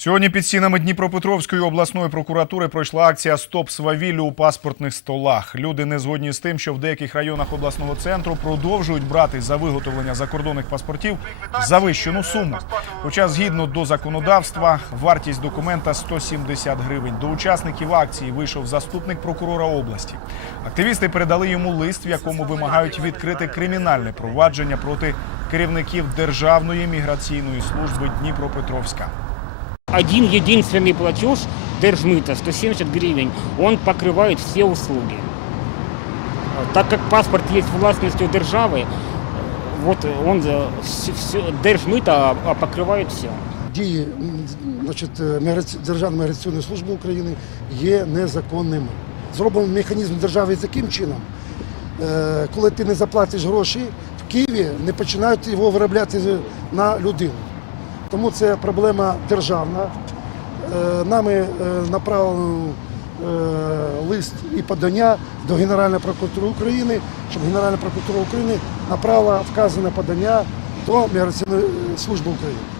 Сьогодні під стінами Дніпропетровської обласної прокуратури пройшла акція Стоп свавіллю у паспортних столах. Люди не згодні з тим, що в деяких районах обласного центру продовжують брати за виготовлення закордонних паспортів завищену суму. Хоча, згідно до законодавства, вартість документа 170 гривень. До учасників акції вийшов заступник прокурора області. Активісти передали йому лист, в якому вимагають відкрити кримінальне провадження проти керівників Державної міграційної служби Дніпропетровська. Один единственный платеж Держмыта 170 гривен, он покрывает все услуги. Так как паспорт есть властностью державы, вот он э, всё- всё- Держмыта а, покрывает все. дії м, значить, е, міграці- Державної міграційної служби України є незаконними. Зроблений механізм держави таким чином, е, коли ти не заплатиш гроші, в Києві не починають його виробляти на людину. Тому це проблема державна. Е, Нами е, направлено е, лист і подання до Генеральної прокуратури України, щоб Генеральна прокуратура України направила вказане подання до Міграційної служби України.